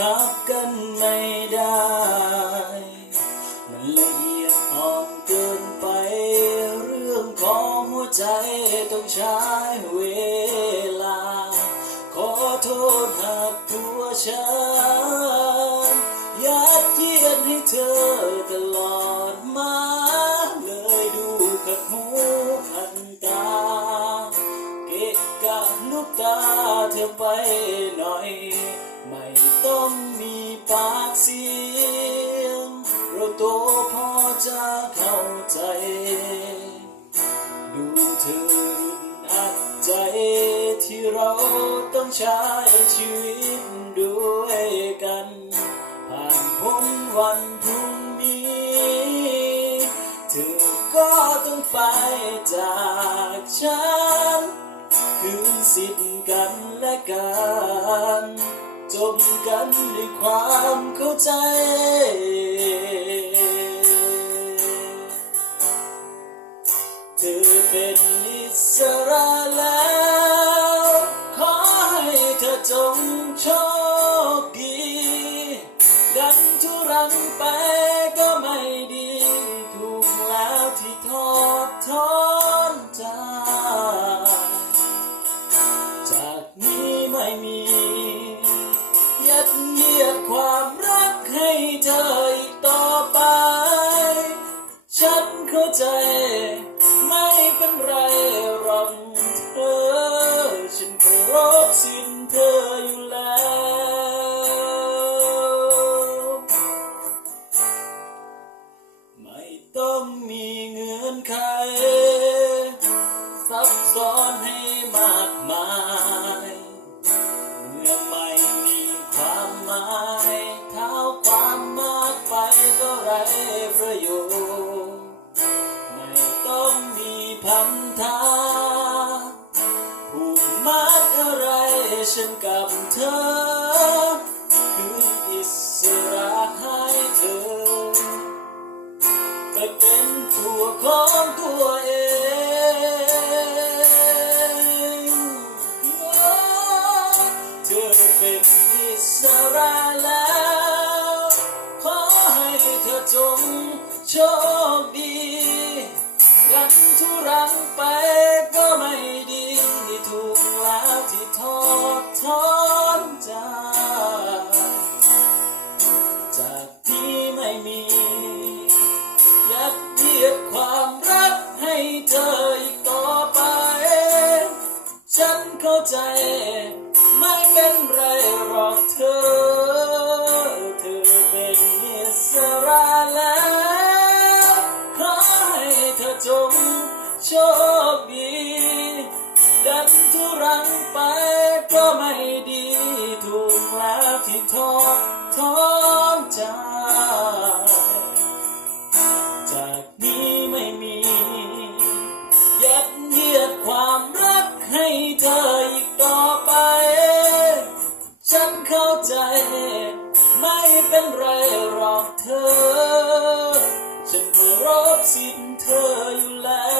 กลับกันไม่ได้ มันละเอียดอ่อนเกินไป เรื่องของหัวใจต้องใช้เวลา ขอโทษหากตัวฉันยัดเยียดให้เธอตลอดมาเลยดูขัดหูขัดตา เกะกะลูกตาเธอไป ปากเสียง เราโตพอจะเข้าใจ ดูเธอรุนอัดใจที่เราต้องใช้ชีวิตด้วยกัน ผ่านพ้นวันพรุ่งนี้ เธอก็ต้องไปจากฉัน คืนสิทธิ์กันและกัน จบกันด้วยความเข้าใจ เธอเป็นอิสระแล้ว ขอให้เธอจงโชคดี ดันทุรังไป เข้าใจ ไม่เป็นไรหรอกเธอ ฉันก็รบสิ้นเธออยู่แล้ว ไม่ต้องมีเงื่อนไข มีพันธะผูกมัดอะไรฉันกับเธอ คืออิสระให้เธอ ไปเป็นตัวของตัวเองเธอเป็นอิสระแล้ว รังไป โชคดีดันทุรังไปก็ไม่ดี ถูกแล้วที่ทอดทอนใจ จากนี้ไม่มี ยัดเยียดความรักให้เธออีกต่อไป ฉันเข้าใจ ไม่เป็นไรหรอกเธอ ฉันเคารพสิทธิ์เธออยู่แล้ว